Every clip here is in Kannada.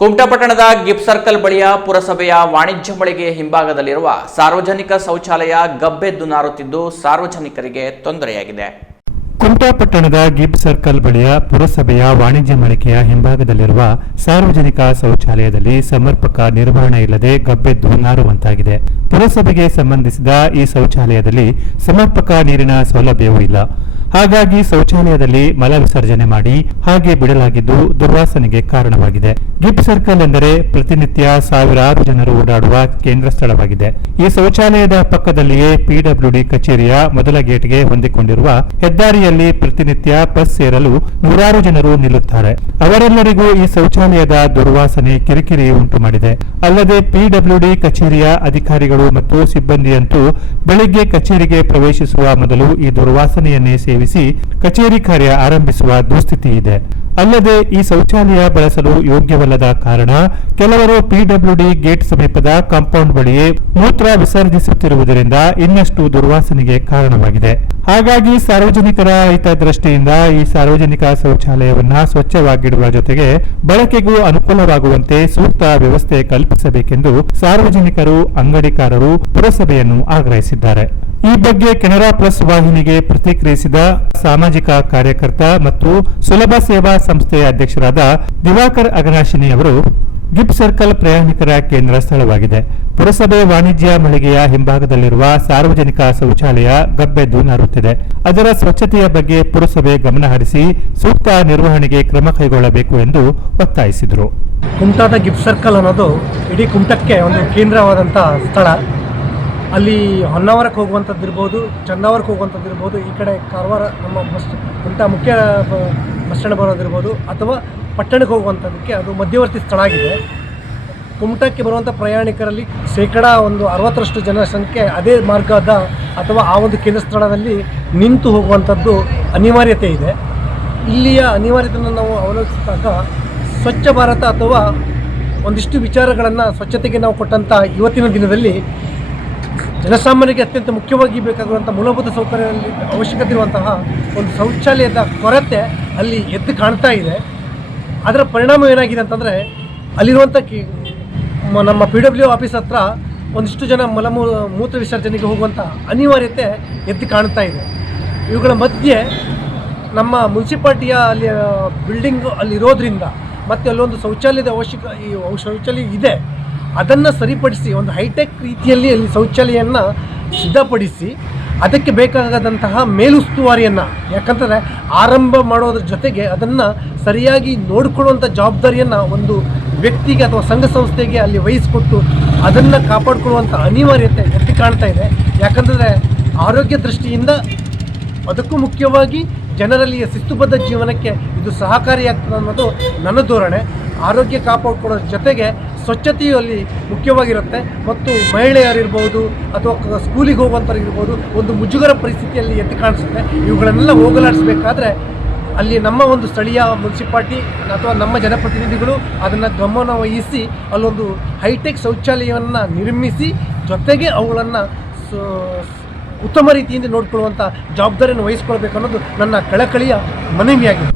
ಕುಮಟಾ ಪಟ್ಟಣದ ಗಿಫ್ಟ್ ಸರ್ಕಲ್ ಬಳಿಯ ಪುರಸಭೆಯ ವಾಣಿಜ್ಯ ಮಳಿಗೆ ಹಿಂಭಾಗದಲ್ಲಿರುವ ಸಾರ್ವಜನಿಕ ಶೌಚಾಲಯ ಗಬ್ಬೆದ್ದು ನಾರುತ್ತಿದ್ದು ಸಾರ್ವಜನಿಕರಿಗೆ ತೊಂದರೆಯಾಗಿದೆ. ಕುಮಟಾ ಪಟ್ಟಣದ ಗಿಫ್ಟ್ ಸರ್ಕಲ್ ಬಳಿಯ ಪುರಸಭೆಯ ವಾಣಿಜ್ಯ ಮಳಿಗೆಯ ಹಿಂಭಾಗದಲ್ಲಿರುವ ಸಾರ್ವಜನಿಕ ಶೌಚಾಲಯದಲ್ಲಿ ಸಮರ್ಪಕ ನಿರ್ವಹಣೆ ಇಲ್ಲದೆ ಗಬ್ಬೆದ್ದು ನಾರುವಂತಾಗಿದೆ. ಪುರಸಭೆಗೆ ಸಂಬಂಧಿಸಿದ ಈ ಶೌಚಾಲಯದಲ್ಲಿ ಸಮರ್ಪಕ ನೀರಿನ ಸೌಲಭ್ಯವೂ ಇಲ್ಲ. ಹಾಗಾಗಿ ಶೌಚಾಲಯದಲ್ಲಿ ಮಲ ವಿಸರ್ಜನೆ ಮಾಡಿ ಹಾಗೆ ಬಿಡಲಾಗಿದ್ದು ದುರ್ವಾಸನೆಗೆ ಕಾರಣವಾಗಿದೆ. ಗಿಫ್ಟ್ ಸರ್ಕಲ್ ಎಂದರೆ ಪ್ರತಿನಿತ್ಯ ಸಾವಿರಾರು ಜನರು ಓಡಾಡುವ ಕೇಂದ್ರ ಸ್ಥಳವಾಗಿದೆ. ಈ ಶೌಚಾಲಯದ ಪಕ್ಕದಲ್ಲಿಯೇ ಪಿಡಬ್ಲ್ಯೂಡಿ ಕಚೇರಿಯ ಮೊದಲ ಗೇಟ್ಗೆ ಹೊಂದಿಕೊಂಡಿರುವ ಹೆದ್ದಾರಿಯಲ್ಲಿ ಪ್ರತಿನಿತ್ಯ ಬಸ್ ಸೇರಲು ನೂರಾರು ಜನರು ನಿಲ್ಲುತ್ತಾರೆ. ಅವರೆಲ್ಲರಿಗೂ ಈ ಶೌಚಾಲಯದ ದುರ್ವಾಸನೆ ಕಿರಿಕಿರಿ ಉಂಟು ಮಾಡಿದೆ. ಅಲ್ಲದೆ ಪಿಡಬ್ಲ್ಯೂಡಿ ಕಚೇರಿಯ ಅಧಿಕಾರಿಗಳು ಮತ್ತು ಸಿಬ್ಬಂದಿಯಂತೂ ಬೆಳಿಗ್ಗೆ ಕಚೇರಿಗೆ ಪ್ರವೇಶಿಸುವ ಮೊದಲು ಈ ದುರ್ವಾಸನೆಯನ್ನೇ ಸೇವಿಸಿ ಕಚೇರಿ ಕಾರ್ಯ ಆರಂಭಿಸುವ ದುಸ್ಥಿತಿ ಇದೆ. ಅಲ್ಲದೆ ಈ ಶೌಚಾಲಯ ಬಳಸಲು ಯೋಗ್ಯವಲ್ಲದ ಕಾರಣ ಕೆಲವರು ಪಿಡಬ್ಲ್ಯೂಡಿ ಗೇಟ್ ಸಮೀಪದ ಕಾಂಪೌಂಡ್ ಬಳಿಯೇ ಮೂತ್ರ ವಿಸರ್ಜಿಸುತ್ತಿರುವುದರಿಂದ ಇನ್ನಷ್ಟು ದುರ್ವಾಸನೆಗೆ ಕಾರಣವಾಗಿದೆ. ಹಾಗಾಗಿ ಸಾರ್ವಜನಿಕರ ಹಿತದೃಷ್ಟಿಯಿಂದ ಈ ಸಾರ್ವಜನಿಕ ಶೌಚಾಲಯವನ್ನ ಸ್ವಚ್ಛವಾಗಿಡುವ ಜೊತೆಗೆ ಬಳಕೆಗೂ ಅನುಕೂಲವಾಗುವಂತೆ ಸೂಕ್ತ ವ್ಯವಸ್ಥೆ ಕಲ್ಪಿಸಬೇಕೆಂದು ಸಾರ್ವಜನಿಕರು, ಅಂಗಡಿಕಾರರು ಪುರಸಭೆಯನ್ನು ಆಗ್ರಹಿಸಿದ್ದಾರೆ. ಈ ಬಗ್ಗೆ ಕೆನರಾ ಪ್ಲಸ್ ವಾಹಿನಿಗೆ ಪ್ರತಿಕ್ರಿಯಿಸಿದ ಸಾಮಾಜಿಕ ಕಾರ್ಯಕರ್ತ ಮತ್ತು ಸುಲಭ ಸೇವಾ ಸಂಸ್ಥೆಯ ಅಧ್ಯಕ್ಷರಾದ ದಿವಾಕರ್ ಅಗನಾಶಿನಿ ಅವರು, ಗಿಫ್ಟ್ ಸರ್ಕಲ್ ಪ್ರಯಾಣಿಕರ ಕೇಂದ್ರ ಸ್ಥಳವಾಗಿದೆ. ಪುರಸಭೆ ವಾಣಿಜ್ಯ ಮಳಿಗೆಯ ಹಿಂಭಾಗದಲ್ಲಿರುವ ಸಾರ್ವಜನಿಕ ಶೌಚಾಲಯ ಗಬ್ಬೆದ್ದು ನಾರುತ್ತಿದೆ. ಅದರ ಸ್ವಚ್ಛತೆಯ ಬಗ್ಗೆ ಪುರಸಭೆ ಗಮನ ಹರಿಸಿ ಸೂಕ್ತ ನಿರ್ವಹಣೆಗೆ ಕ್ರಮ ಕೈಗೊಳ್ಳಬೇಕು ಎಂದು ಒತ್ತಾಯಿಸಿದರು. ಕುಮಟಾದ ಗಿಫ್ಟ್ ಸರ್ಕಲ್ ಅನ್ನೋದು ಇಡೀ ಕುಮಟಕ್ಕೆ ಒಂದು ಕೇಂದ್ರವಾದಂಥ ಸ್ಥಳ. ಅಲ್ಲಿ ಹೊನ್ನಾವರಕ್ಕೆ ಹೋಗುವಂಥದ್ದು ಇರ್ಬೋದು, ಚಂದಾವರಕ್ಕೆ ಹೋಗುವಂಥದ್ದು ಇರ್ಬೋದು, ಈ ಕಡೆ ಕಾರವಾರ ನಮ್ಮ ಕುಮಟಾ ಮುಖ್ಯ ಬಸ್ ಸ್ಟ್ಯಾಂಡ್ ಬರೋದಿರ್ಬೋದು, ಅಥವಾ ಪಟ್ಟಣಕ್ಕೆ ಹೋಗುವಂಥದ್ದಕ್ಕೆ ಅದು ಮಧ್ಯವರ್ತಿ ಸ್ಥಳ ಆಗಿದೆ. ಕುಮಟಕ್ಕೆ ಬರುವಂಥ ಪ್ರಯಾಣಿಕರಲ್ಲಿ ಒಂದು 60% ಜನರ ಸಂಖ್ಯೆ ಅದೇ ಮಾರ್ಗದ ಅಥವಾ ಆ ಒಂದು ಕೇಂದ್ರ ಸ್ಥಳದಲ್ಲಿ ನಿಂತು ಹೋಗುವಂಥದ್ದು ಅನಿವಾರ್ಯತೆ ಇದೆ. ಇಲ್ಲಿಯ ಅನಿವಾರ್ಯತೆಯನ್ನು ನಾವು ಅವಲೋಕಿಸಿದಾಗ ಸ್ವಚ್ಛ ಭಾರತ ಅಥವಾ ಒಂದಿಷ್ಟು ವಿಚಾರಗಳನ್ನು ಸ್ವಚ್ಛತೆಗೆ ನಾವು ಕೊಟ್ಟಂಥ ಇವತ್ತಿನ ದಿನದಲ್ಲಿ ಜನಸಾಮಾನ್ಯರಿಗೆ ಅತ್ಯಂತ ಮುಖ್ಯವಾಗಿ ಬೇಕಾಗುವಂಥ ಮೂಲಭೂತ ಸೌಕರ್ಯದಲ್ಲಿ ಅವಶ್ಯಕತೆ ಇರುವಂತಹ ಒಂದು ಶೌಚಾಲಯದ ಕೊರತೆ ಅಲ್ಲಿ ಎದ್ದು ಕಾಣ್ತಾ ಇದೆ. ಅದರ ಪರಿಣಾಮ ಏನಾಗಿದೆ ಅಂತಂದರೆ ಅಲ್ಲಿರುವಂಥ ನಮ್ಮ PW ಆಫೀಸ್ ಹತ್ರ ಒಂದಿಷ್ಟು ಜನ ಮೂತ್ರ ವಿಸರ್ಜನೆಗೆ ಹೋಗುವಂಥ ಅನಿವಾರ್ಯತೆ ಎದ್ದು ಕಾಣ್ತಾ ಇದೆ. ಇವುಗಳ ಮಧ್ಯೆ ನಮ್ಮ ಮುನ್ಸಿಪಾಲ್ಟಿಯ ಅಲ್ಲಿ ಬಿಲ್ಡಿಂಗ್ ಅಲ್ಲಿರೋದ್ರಿಂದ ಮತ್ತು ಅಲ್ಲೊಂದು ಶೌಚಾಲಯದ ಶೌಚಾಲಯ ಇದೆ, ಅದನ್ನು ಸರಿಪಡಿಸಿ ಒಂದು ಹೈಟೆಕ್ ರೀತಿಯಲ್ಲಿ ಅಲ್ಲಿ ಶೌಚಾಲಯವನ್ನು ಸಿದ್ಧಪಡಿಸಿ ಅದಕ್ಕೆ ಬೇಕಾದಂತಹ ಮೇಲುಸ್ತುವಾರಿಯನ್ನು, ಯಾಕಂತಂದರೆ ಆರಂಭ ಮಾಡೋದ್ರ ಜೊತೆಗೆ ಅದನ್ನು ಸರಿಯಾಗಿ ನೋಡಿಕೊಳ್ಳುವಂಥ ಜವಾಬ್ದಾರಿಯನ್ನು ಒಂದು ವ್ಯಕ್ತಿಗೆ ಅಥವಾ ಸಂಘ ಸಂಸ್ಥೆಗೆ ಅಲ್ಲಿ ವಹಿಸಿಕೊಟ್ಟು ಅದನ್ನು ಕಾಪಾಡಿಕೊಳ್ಳುವಂಥ ಅನಿವಾರ್ಯತೆ ಎತ್ತಿ ಕಾಣ್ತಾ ಇದೆ. ಯಾಕಂತಂದರೆ ಆರೋಗ್ಯ ದೃಷ್ಟಿಯಿಂದ ಅದಕ್ಕೂ ಮುಖ್ಯವಾಗಿ ಜನರಲ್ಲಿ ಶಿಸ್ತುಬದ್ಧ ಜೀವನಕ್ಕೆ ಇದು ಸಹಕಾರಿಯಾಗ್ತದೆ ಅನ್ನೋದು ನನ್ನ ಧೋರಣೆ. ಆರೋಗ್ಯ ಕಾಪಾಡಿಕೊಳ್ಳೋದ್ರ ಜೊತೆಗೆ ಸ್ವಚ್ಛತೆಯು ಅಲ್ಲಿ ಮುಖ್ಯವಾಗಿರುತ್ತೆ. ಮತ್ತು ಮಹಿಳೆಯರಿರ್ಬೋದು ಅಥವಾ ಸ್ಕೂಲಿಗೆ ಹೋಗುವಂಥವ್ರು ಇರ್ಬೋದು, ಒಂದು ಮುಜುಗರ ಪರಿಸ್ಥಿತಿಯಲ್ಲಿ ಎದ್ದು ಕಾಣಿಸುತ್ತೆ. ಇವುಗಳನ್ನೆಲ್ಲ ಹೋಗಲಾಡಿಸಬೇಕಾದ್ರೆ ಅಲ್ಲಿ ನಮ್ಮ ಒಂದು ಸ್ಥಳೀಯ ಮುನ್ಸಿಪಾಲ್ಟಿ ಅಥವಾ ನಮ್ಮ ಜನಪ್ರತಿನಿಧಿಗಳು ಅದನ್ನು ಗಮನ ವಹಿಸಿ ಅಲ್ಲೊಂದು ಹೈಟೆಕ್ ಶೌಚಾಲಯವನ್ನು ನಿರ್ಮಿಸಿ ಜೊತೆಗೆ ಅವುಗಳನ್ನು ಉತ್ತಮ ರೀತಿಯಿಂದ ನೋಡಿಕೊಳ್ಳುವಂಥ ಜವಾಬ್ದಾರಿಯನ್ನು ವಹಿಸಿಕೊಳ್ಬೇಕು ಅನ್ನೋದು ನನ್ನ ಕಳಕಳಿಯ ಮನವಿಯಾಗಿದೆ.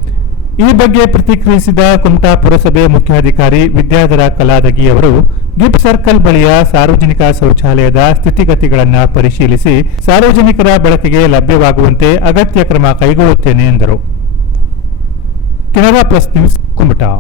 ಈ ಬಗ್ಗೆ ಪ್ರತಿಕ್ರಿಯಿಸಿದ ಕುಮಟಾ ಪುರಸಭೆ ಮುಖ್ಯಾಧಿಕಾರಿ ವಿದ್ಯಾಧರ ಕಲಾದಗಿ ಅವರು, ಗಿಫ್ಟ್ ಸರ್ಕಲ್ ಬಳಿಯ ಸಾರ್ವಜನಿಕ ಶೌಚಾಲಯದ ಸ್ಥಿತಿಗತಿಗಳನ್ನು ಪರಿಶೀಲಿಸಿ ಸಾರ್ವಜನಿಕರ ಬಳಕೆಗೆ ಲಭ್ಯವಾಗುವಂತೆ ಅಗತ್ಯ ಕ್ರಮ ಕೈಗೊಳ್ಳುತ್ತೇನೆ ಎಂದರು. Canara plus news, Kumta.